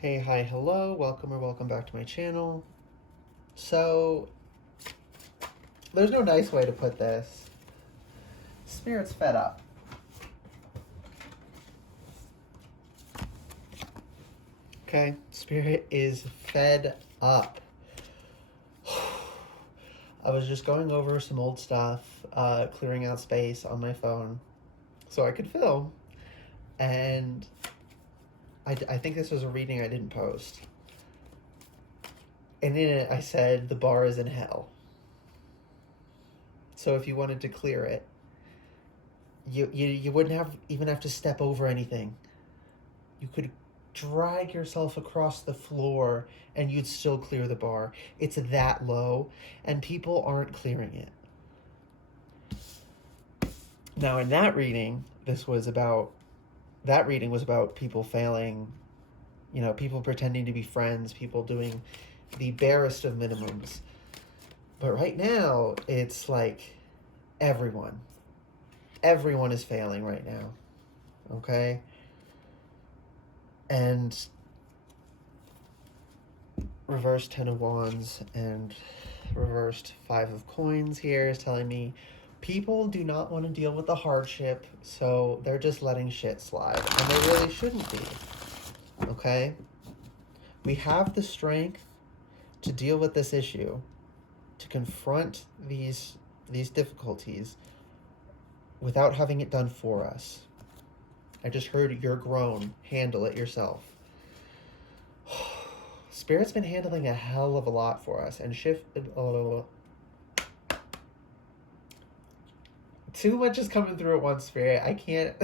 Hey, hi, hello, welcome or welcome back to my channel. So, there's no nice way to put this. Spirit's fed up. Okay, Spirit is fed up. I was just going over some old stuff, clearing out space on my phone so I could film. And I think this was a reading I didn't post. And in it, I said, the bar is in hell. So if you wanted to clear it, you wouldn't even have to step over anything. You could drag yourself across the floor and you'd still clear the bar. It's that low, and people aren't clearing it. Now, in that reading, that reading was about people failing, people pretending to be friends, people doing the barest of minimums. But right now, it's like everyone. Everyone is failing right now. Okay? And reversed Ten of Wands and reversed Five of Coins here is telling me people do not want to deal with the hardship, so they're just letting shit slide. And they really shouldn't be. Okay? We have the strength to deal with this issue, to confront these difficulties without having it done for us. I just heard your groan. Handle it yourself. Spirit's been handling a hell of a lot for us, and too much is coming through at once, Spirit. I can't.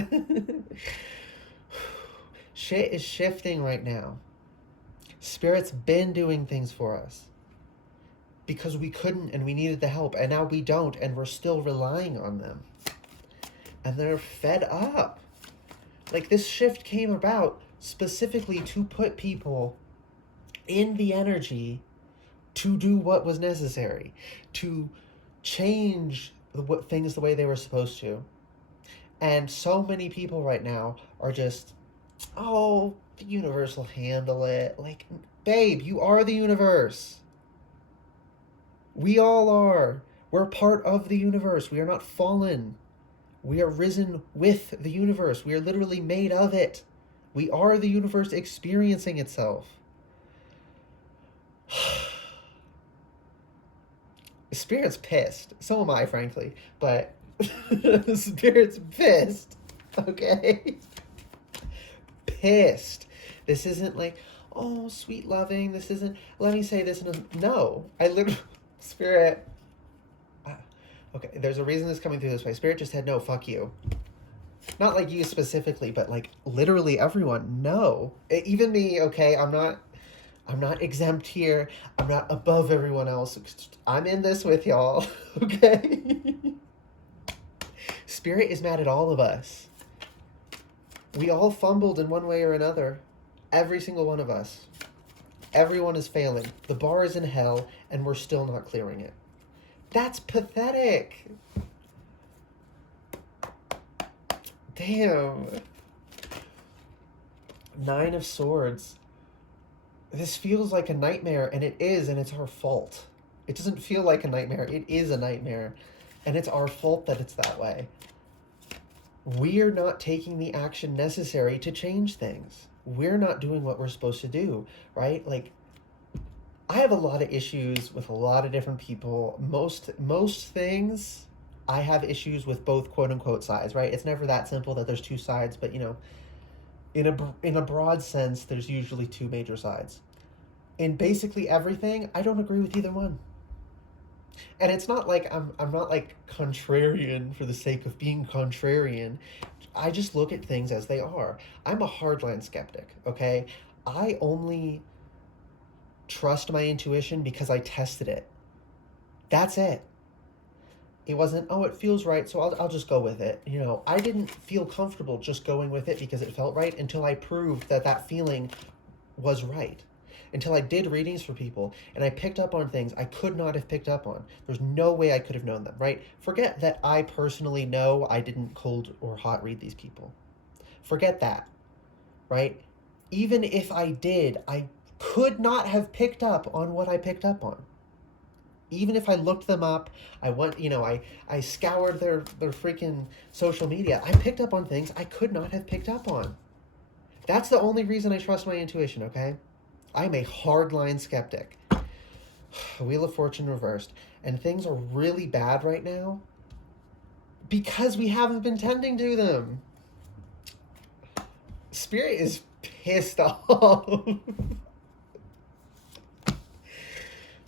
Shit is shifting right now. Spirit's been doing things for us because we couldn't and we needed the help, and now we don't, and we're still relying on them. And they're fed up. Like, this shift came about specifically to put people in the energy to do what was necessary, to change things the way they were supposed to. And so many people right now are just, oh, the universe will handle it. Like, babe, you are the universe. We all are. We're part of the universe. We are not fallen. We are risen with the universe. We are literally made of it. We are the universe experiencing itself. Spirit's pissed. So am I, frankly. But Spirit's pissed. Okay? Pissed. This isn't like, oh, sweet loving. This isn't, let me say this. No. I literally, Spirit. Okay, there's a reason this is coming through this way. Spirit just said, no, fuck you. Not like you specifically, but like literally everyone. No. Even me, okay? I'm not exempt here. I'm not above everyone else. I'm in this with y'all, okay? Spirit is mad at all of us. We all fumbled in one way or another. Every single one of us. Everyone is failing. The bar is in hell, and we're still not clearing it. That's pathetic. Damn. Nine of Swords. This feels like a nightmare, and it is, and it's our fault. It doesn't feel like a nightmare. It is a nightmare, and it's our fault that it's that way. We're not taking the action necessary to change things. We're not doing what we're supposed to do, right? Like, I have a lot of issues with a lot of different people. Most things, I have issues with both quote-unquote sides, right? It's never that simple that there's two sides, but, in a broad sense, there's usually two major sides. In basically everything, I don't agree with either one. And it's not like I'm not like contrarian for the sake of being contrarian. I just look at things as they are. I'm a hardline skeptic, okay? I only trust my intuition because I tested it. That's it. It wasn't, oh, it feels right, so I'll just go with it. I didn't feel comfortable just going with it because it felt right until I proved that feeling was right. Until I did readings for people and I picked up on things I could not have picked up on. There's no way I could have known them, right? Forget that I personally know I didn't cold or hot read these people. Forget that, right? Even if I did, I could not have picked up on what I picked up on. Even if I looked them up, I went, I scoured their freaking social media. I picked up on things I could not have picked up on. That's the only reason I trust my intuition, okay? I'm a hardline skeptic. Wheel of Fortune reversed. And things are really bad right now because we haven't been tending to them. Spirit is pissed off.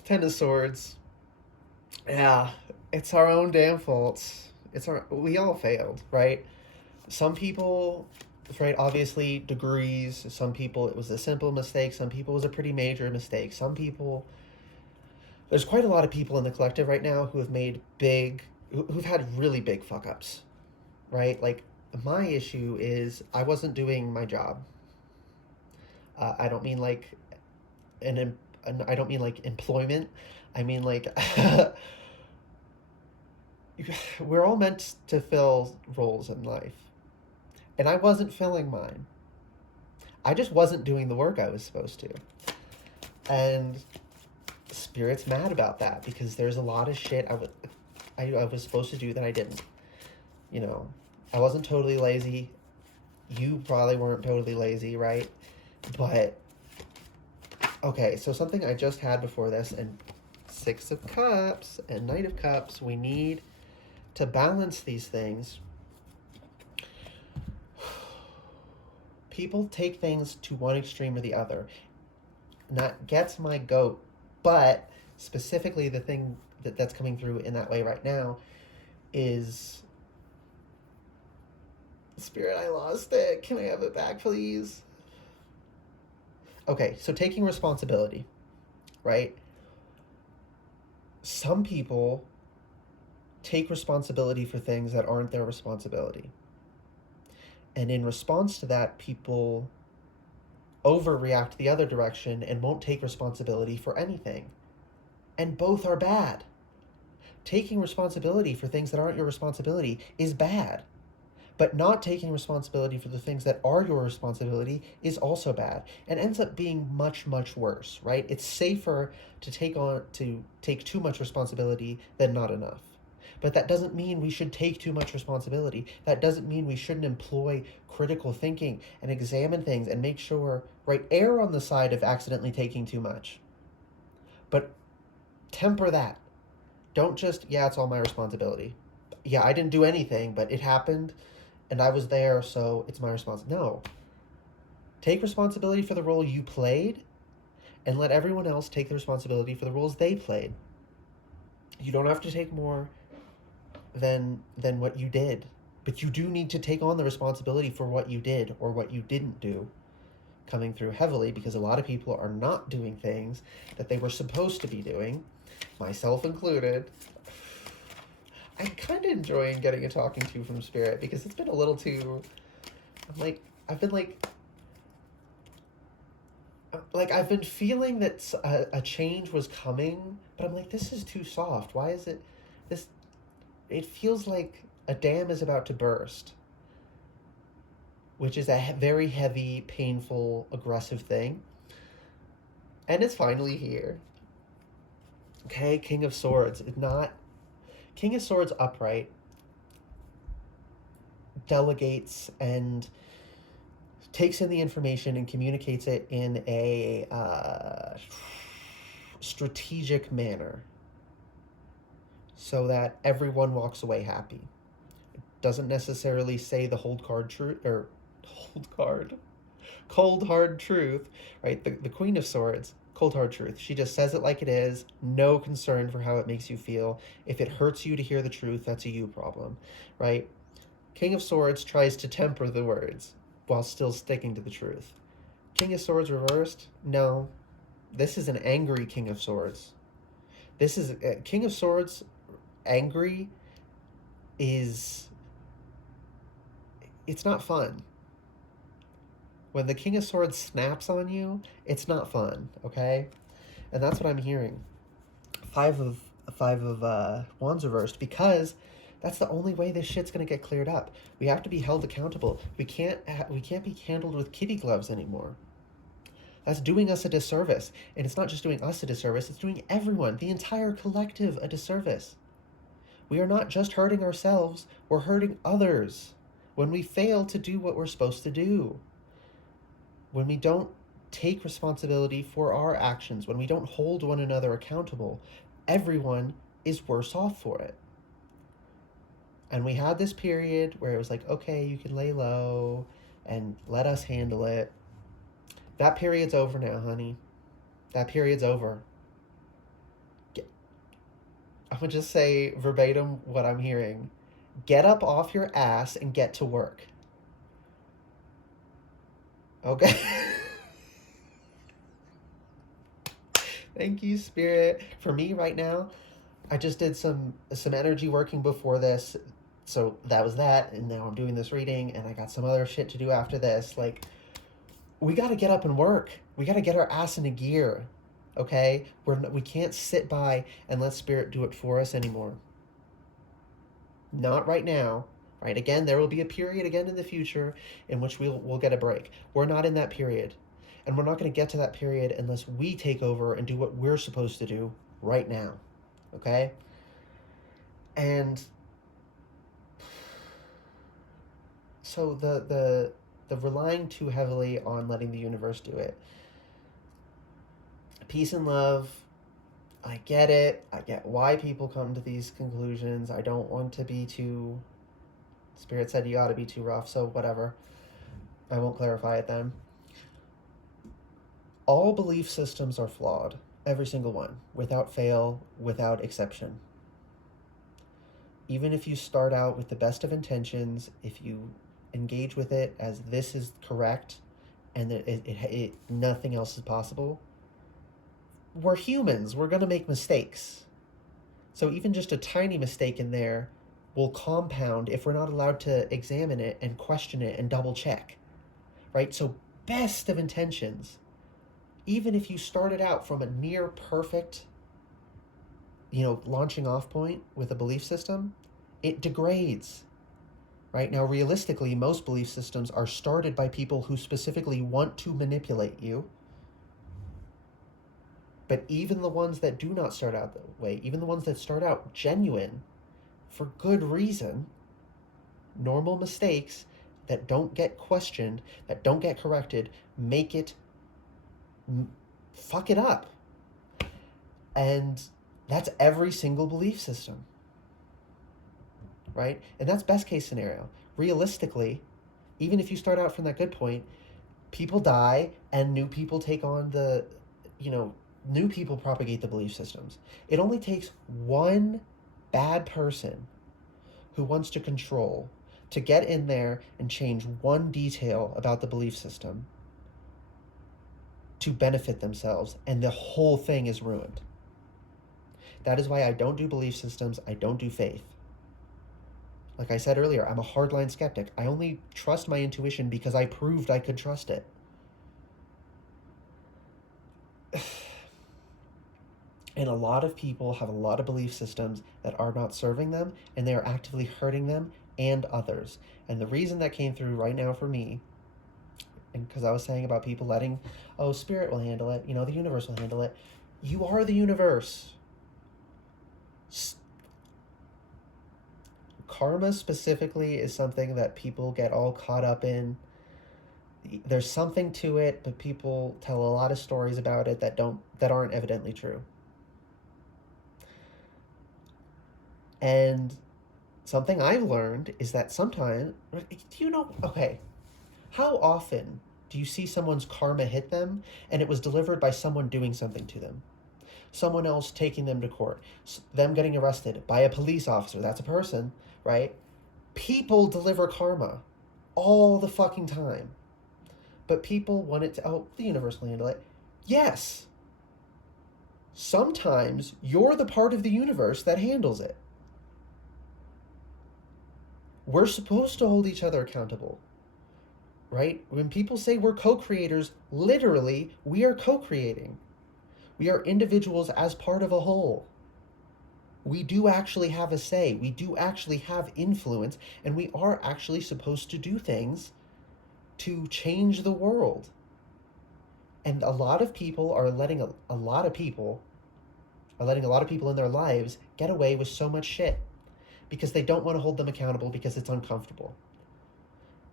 Ten of Swords. Yeah, it's our own damn fault. We all failed, right? Some people, right, obviously degrees. Some people it was a simple mistake. Some people it was a pretty major mistake. Some people, there's quite a lot of people in the collective right now who have made who've had really big fuck ups, right? Like my issue is I wasn't doing my job. I don't mean like I don't mean like employment. I mean like we're all meant to fill roles in life. And I wasn't filling mine. I just wasn't doing the work I was supposed to. And Spirit's mad about that because there's a lot of shit I was supposed to do that I didn't. I wasn't totally lazy. You probably weren't totally lazy, right? But, okay, so something I just had before this, and Six of Cups and Knight of Cups, we need to balance these things. People take things to one extreme or the other. And that gets my goat, but specifically the thing that's coming through in that way right now is Spirit, I lost it. Can I have it back, please? Okay, so taking responsibility, right? Some people take responsibility for things that aren't their responsibility. And in response to that, people overreact the other direction and won't take responsibility for anything. And both are bad. Taking responsibility for things that aren't your responsibility is bad. But not taking responsibility for the things that are your responsibility is also bad and ends up being much, much worse, right? It's safer to take too much responsibility than not enough. But that doesn't mean we should take too much responsibility. That doesn't mean we shouldn't employ critical thinking and examine things and make sure, right, err on the side of accidentally taking too much. But temper that. Don't just, yeah, it's all my responsibility. Yeah, I didn't do anything, but it happened and I was there, so it's my responsibility. No. Take responsibility for the role you played and let everyone else take the responsibility for the roles they played. You don't have to take more than what you did, but you do need to take on the responsibility for what you did or what you didn't do, coming through heavily because a lot of people are not doing things that they were supposed to be doing, myself included. I'm kind of enjoying getting a talking to from Spirit because it's been a little too, I've been feeling that a change was coming, but I'm like, this is too soft. Why is it this? It feels like a dam is about to burst, which is a very heavy, painful, aggressive thing. And it's finally here. Okay, King of Swords. King of Swords upright delegates and takes in the information and communicates it in a strategic manner so that everyone walks away happy. It doesn't necessarily say the cold hard truth, right? The Queen of Swords, cold hard truth. She just says it like it is, no concern for how it makes you feel. If it hurts you to hear the truth, that's a you problem, right? King of Swords tries to temper the words while still sticking to the truth. King of Swords reversed? No. This is an angry King of Swords. This is King of Swords angry is it's not fun. When the King of Swords snaps on you, it's not fun, okay? And that's what I'm hearing. Five of Wands reversed because that's the only way this shit's gonna get cleared up. We have to be held accountable. We can't be handled with kitty gloves anymore. That's doing us a disservice. And it's not just doing us a disservice, it's doing everyone, the entire collective, a disservice. We are not just hurting ourselves, we're hurting others when we fail to do what we're supposed to do. When we don't take responsibility for our actions, when we don't hold one another accountable, everyone is worse off for it. And we had this period where it was like, okay, you can lay low and let us handle it. That period's over now, honey. That period's over. I'm gonna just say verbatim what I'm hearing. Get up off your ass and get to work. Okay? Thank you, Spirit. For me right now, I just did some energy working before this. So that was that, and now I'm doing this reading, and I got some other shit to do after this. Like, we got to get up and work. We got to get our ass into gear. Okay? We can't sit by and let Spirit do it for us anymore. Not right now. Right? Again, there will be a period again in the future in which we'll get a break. We're not in that period. And we're not going to get to that period unless we take over and do what we're supposed to do right now. Okay? And so the relying too heavily on letting the universe do it. Peace and love. I get it. I get why people come to these conclusions. I don't want to be too... Spirit said you ought to be too rough, so whatever. I won't clarify it then. All belief systems are flawed. Every single one. Without fail, without exception. Even if you start out with the best of intentions, if you engage with it as this is correct and that nothing else is possible, we're humans. We're going to make mistakes. So even just a tiny mistake in there will compound if we're not allowed to examine it and question it and double check, right? So best of intentions, even if you started out from a near perfect, launching off point with a belief system, it degrades, right? Now, realistically, most belief systems are started by people who specifically want to manipulate you. But even the ones that do not start out that way, even the ones that start out genuine, for good reason, normal mistakes that don't get questioned, that don't get corrected, make it fuck it up. And that's every single belief system, right? And that's best case scenario. Realistically, even if you start out from that good point, people die and new people take on new people propagate the belief systems. It only takes one bad person who wants to control to get in there and change one detail about the belief system to benefit themselves, and the whole thing is ruined. That is why I don't do belief systems. I don't do faith. Like I said earlier, I'm a hardline skeptic. I only trust my intuition because I proved I could trust it. And a lot of people have a lot of belief systems that are not serving them, and they are actively hurting them and others. And the reason that came through right now for me, and because I was saying about people letting, Spirit will handle it, the universe will handle it. You are the universe. Karma specifically is something that people get all caught up in. There's something to it, but people tell a lot of stories about it that aren't evidently true. And something I've learned is that sometimes, how often do you see someone's karma hit them and it was delivered by someone doing something to them? Someone else taking them to court, them getting arrested by a police officer, that's a person, right? People deliver karma all the fucking time. But people want it to, the universe will handle it. Yes. Sometimes you're the part of the universe that handles it. We're supposed to hold each other accountable, right? When people say we're co-creators, literally, we are co-creating. We are individuals as part of a whole. We do actually have a say. We do actually have influence, and we are actually supposed to do things to change the world. And a lot of people are letting a lot of people are letting a lot of people in their lives get away with so much shit because they don't want to hold them accountable because it's uncomfortable.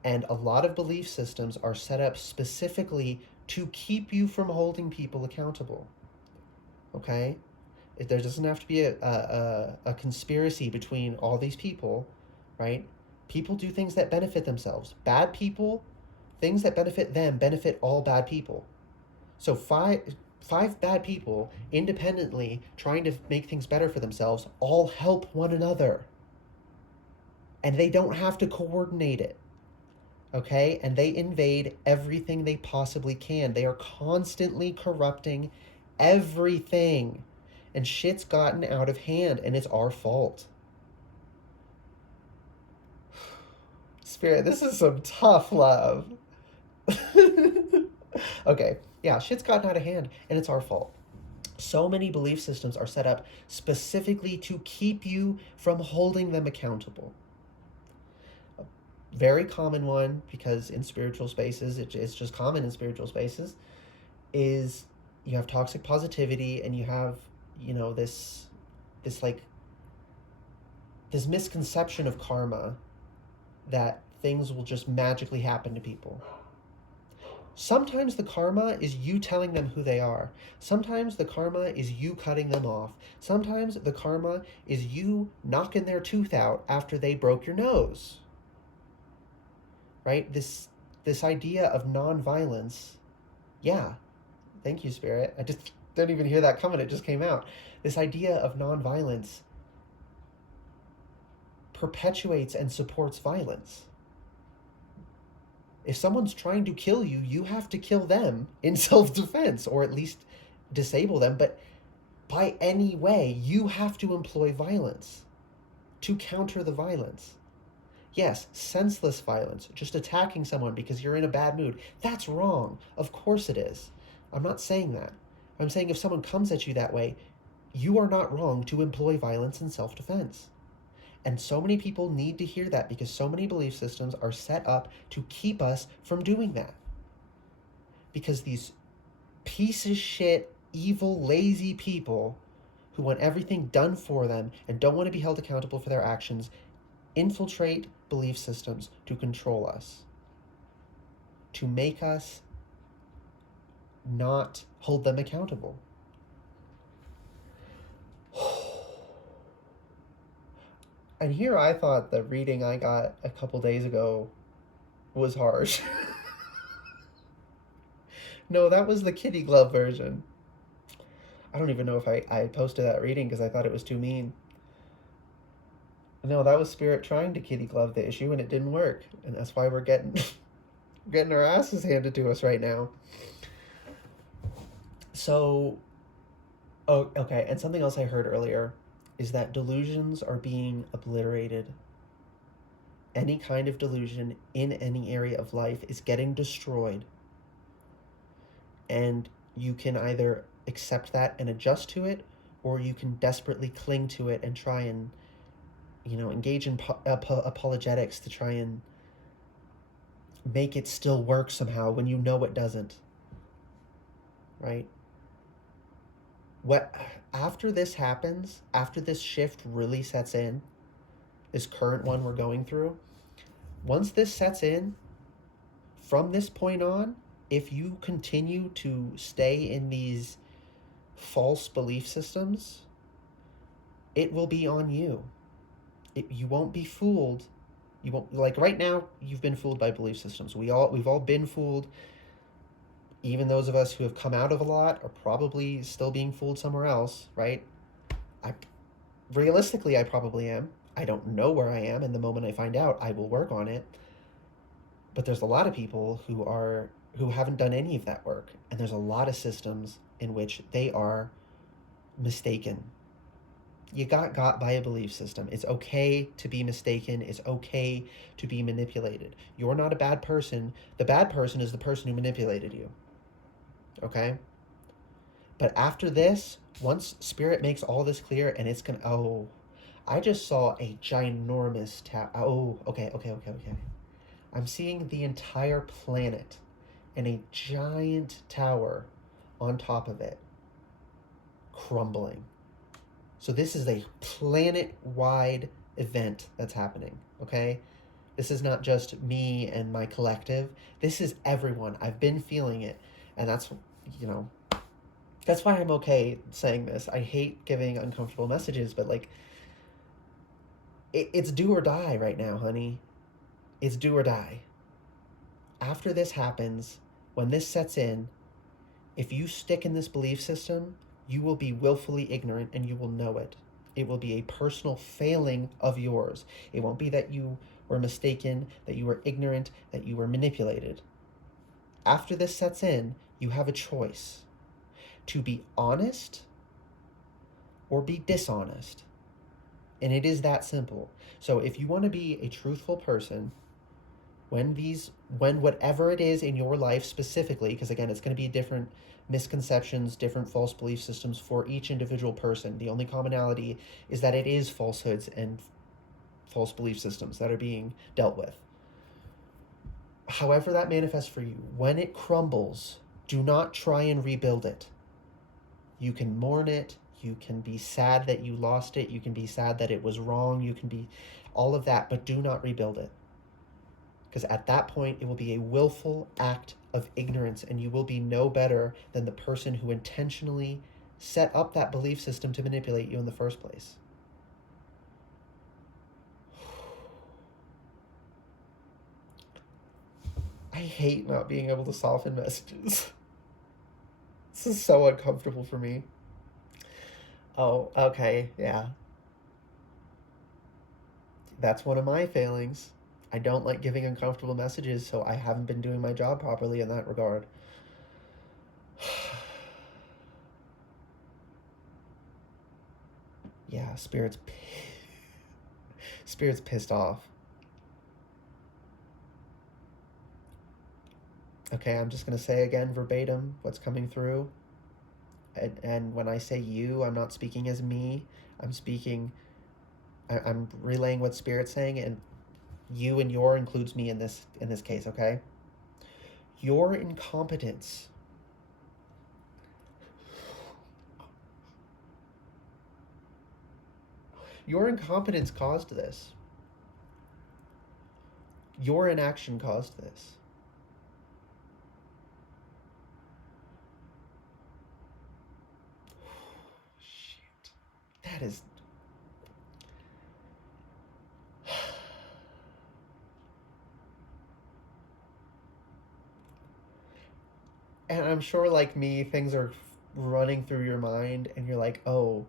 And a lot of belief systems are set up specifically to keep you from holding people accountable. Okay? There doesn't have to be a conspiracy between all these people, right? People do things that benefit themselves. Bad people, things that benefit them benefit all bad people. So five bad people independently trying to make things better for themselves all help one another. And they don't have to coordinate it. Okay? And they invade everything they possibly can. They are constantly corrupting everything. And shit's gotten out of hand, and it's our fault. Spirit, this is some tough love. Okay, yeah, shit's gotten out of hand, and it's our fault. So many belief systems are set up specifically to keep you from holding them accountable. A very common one, because in spiritual spaces, it's just common in spiritual spaces, is you have toxic positivity and you have, this like this misconception of karma that things will just magically happen to people. Sometimes the karma is you telling them who they are. Sometimes the karma is you cutting them off. Sometimes the karma is you knocking their tooth out after they broke your nose. Right? This idea of non-violence. Yeah. Thank you, Spirit. I just didn't even hear that coming. It just came out. This idea of non-violence perpetuates and supports violence. If someone's trying to kill you, you have to kill them in self-defense, or at least disable them. But by any way, you have to employ violence to counter the violence. Yes, senseless violence, just attacking someone because you're in a bad mood. That's wrong. Of course it is. I'm not saying that. I'm saying if someone comes at you that way, you are not wrong to employ violence in self-defense. And so many people need to hear that because so many belief systems are set up to keep us from doing that. Because these piece of shit, evil, lazy people who want everything done for them and don't want to be held accountable for their actions infiltrate belief systems to control us, to make us not hold them accountable. And here I thought the reading I got a couple days ago was harsh. No, that was the kitty glove version. I don't even know if I posted that reading because I thought it was too mean. No, that was Spirit trying to kitty glove the issue and it didn't work. And that's why we're getting getting our asses handed to us right now. So, oh, okay, and something else I heard earlier is that delusions are being obliterated. Any kind of delusion in any area of life is getting destroyed. And you can either accept that and adjust to it, or you can desperately cling to it and try and, engage in apologetics to try and make it still work somehow when you know it doesn't. Right? What after this happens, after this shift really sets in, this current one we're going through, once this sets in, from this point on, if you continue to stay in these false belief systems, it will be on you. You won't be fooled. You won't, like right now, you've been fooled by belief systems. We've all been fooled. Even those of us who have come out of a lot are probably still being fooled somewhere else, right? Realistically, I probably am. I don't know where I am, and the moment I find out, I will work on it. But there's a lot of people who haven't done any of that work, and there's a lot of systems in which they are mistaken. You got by a belief system. It's okay to be mistaken. It's okay to be manipulated. You're not a bad person. The bad person is the person who manipulated you. Okay? But after this, once Spirit makes all this clear, and it's gonna, oh, I just saw a ginormous oh, okay. I'm seeing the entire planet and a giant tower on top of it crumbling. So this is a planet-wide event that's happening, okay? This is not just me and my collective. This is everyone. I've been feeling it. And that's, you know, that's why I'm okay saying this. I hate giving uncomfortable messages, but like, it's do or die right now, honey. It's do or die. After this happens, when this sets in, if you stick in this belief system, you will be willfully ignorant and you will know it. It will be a personal failing of yours. It won't be that you were mistaken, that you were ignorant, that you were manipulated. After this sets in, you have a choice to be honest or be dishonest. And it is that simple. So if you want to be a truthful person, when whatever it is in your life specifically, because again, it's going to be different misconceptions, different false belief systems for each individual person. The only commonality is that it is falsehoods and false belief systems that are being dealt with. However that manifests for you, when it crumbles, do not try and rebuild it. You can mourn it. You can be sad that you lost it. You can be sad that it was wrong. You can be all of that, but do not rebuild it. Because at that point, it will be a willful act of ignorance, and you will be no better than the person who intentionally set up that belief system to manipulate you in the first place. I hate not being able to soften messages. This is so uncomfortable for me. Oh, okay, yeah. That's one of my failings. I don't like giving uncomfortable messages, so I haven't been doing my job properly in that regard. Yeah, Spirit's pissed off. Okay, I'm just going to say again verbatim what's coming through. And when I say you, I'm not speaking as me. I'm speaking, I'm relaying what Spirit's saying, and you and your includes me in this case, okay? Your incompetence caused this. Your inaction caused this. Shit. That is. And I'm sure, like me, things are running through your mind, and you're like, oh,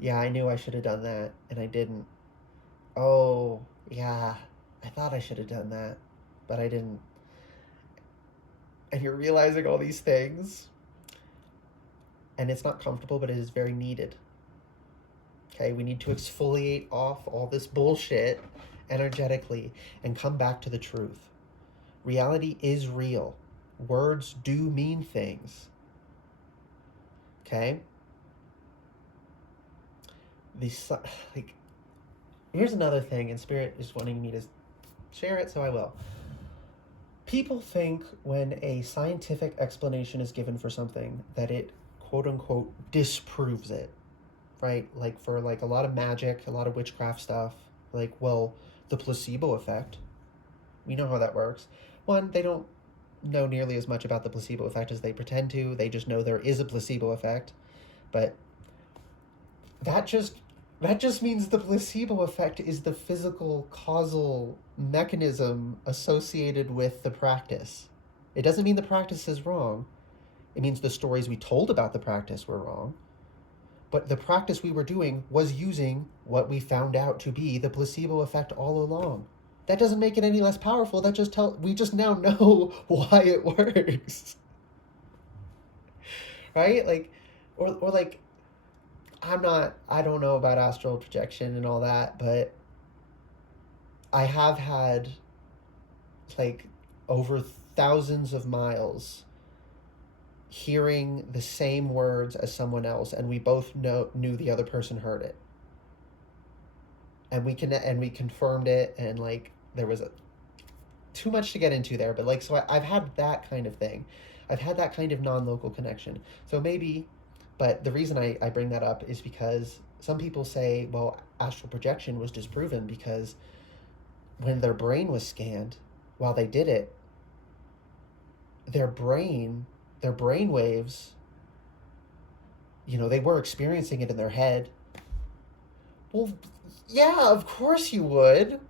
yeah, I knew I should have done that, and I didn't. Oh, yeah, I thought I should have done that, but I didn't. And you're realizing all these things, and it's not comfortable, but it is very needed. Okay, we need to exfoliate off all this bullshit energetically and come back to the truth. Reality is real. Words do mean things. Okay? Like, here's another thing, and Spirit is wanting me to share it, so I will. People think when a scientific explanation is given for something that it quote unquote disproves it, right? Like for like a lot of magic, a lot of witchcraft stuff, like, well, the placebo effect, we know how that works. One, they don't know nearly as much about the placebo effect as they pretend to. They just know there is a placebo effect, but that just means the placebo effect is the physical causal mechanism associated with the practice. It doesn't mean the practice is wrong. It means the stories we told about the practice were wrong. But the practice we were doing was using what we found out to be the placebo effect all along. That doesn't make it any less powerful. We just now know why it works. Right? Like, or like, I don't know about astral projection and all that, but I have had like over thousands of miles hearing the same words as someone else, and we both knew the other person heard it, and we confirmed it, and like there was too much to get into there, but like, so I've had that kind of thing. I've had that kind of non-local connection. So maybe, but the reason I bring that up is because some people say, well, astral projection was disproven because when their brain was scanned, while they did it, their brain, their brain waves, they were experiencing it in their head. Well, yeah, of course you would.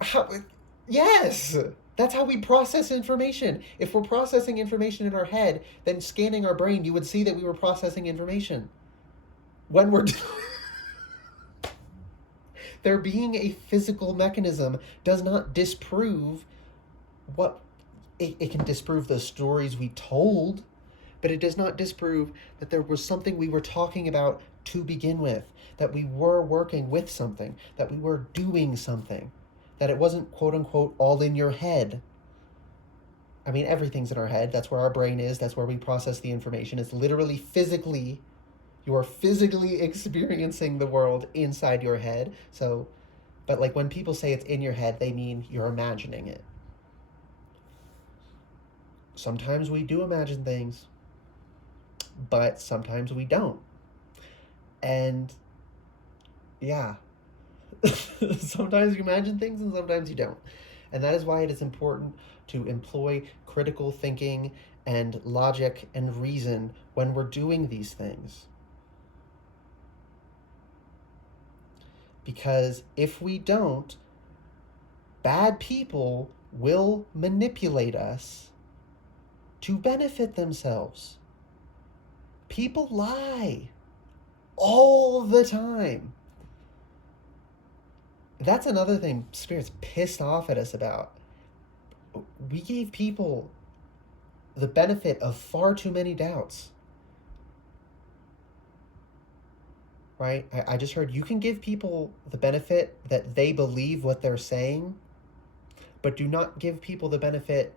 How, yes, that's how we process information. If we're processing information in our head, then scanning our brain, you would see that we were processing information. When we're there being a physical mechanism does not disprove what it can disprove the stories we told, but it does not disprove that there was something we were talking about to begin with, that we were working with something, that we were doing something, that it wasn't quote unquote all in your head. I mean, everything's in our head. That's where our brain is. That's where we process the information. It's literally physically, you are physically experiencing the world inside your head. So, but like when people say it's in your head, they mean you're imagining it. Sometimes we do imagine things, but sometimes we don't. And yeah, sometimes you imagine things and sometimes you don't. And that is why it is important to employ critical thinking and logic and reason when we're doing these things. Because if we don't, bad people will manipulate us to benefit themselves. People lie all the time. That's another thing Spirit's pissed off at us about. We gave people the benefit of far too many doubts. Right? I just heard you can give people the benefit that they believe what they're saying, but do not give people the benefit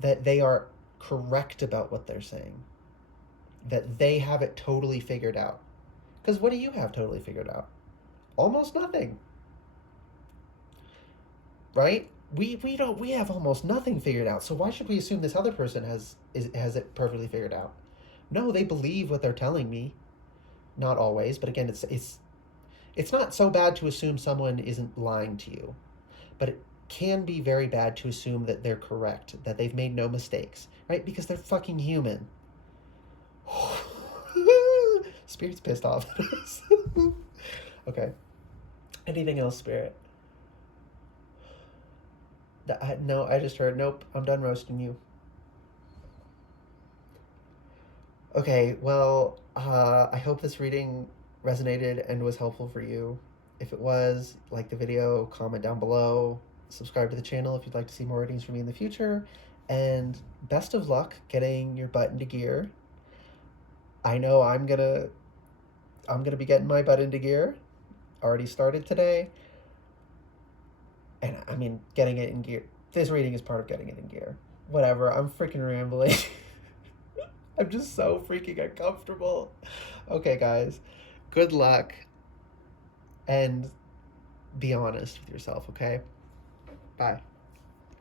that they are correct about what they're saying, that they have it totally figured out. Because what do you have totally figured out? Almost nothing. Right? We have almost nothing figured out. So why should we assume this other person has it perfectly figured out? No, they believe what they're telling me. Not always, but again, it's not so bad to assume someone isn't lying to you, but it can be very bad to assume that they're correct, that they've made no mistakes, right? Because they're fucking human. Spirit's pissed off at us. Okay. Anything else, Spirit? No, I just heard, nope, I'm done roasting you. Okay, well, I hope this reading resonated and was helpful for you. If it was, like the video, comment down below, subscribe to the channel if you'd like to see more readings from me in the future, and best of luck getting your butt into gear. I know I'm gonna be getting my butt into gear. Already started today. And I mean, getting it in gear. This reading is part of getting it in gear. Whatever, I'm freaking rambling. I'm just so freaking uncomfortable. Okay, guys, good luck. And be honest with yourself, okay? Bye.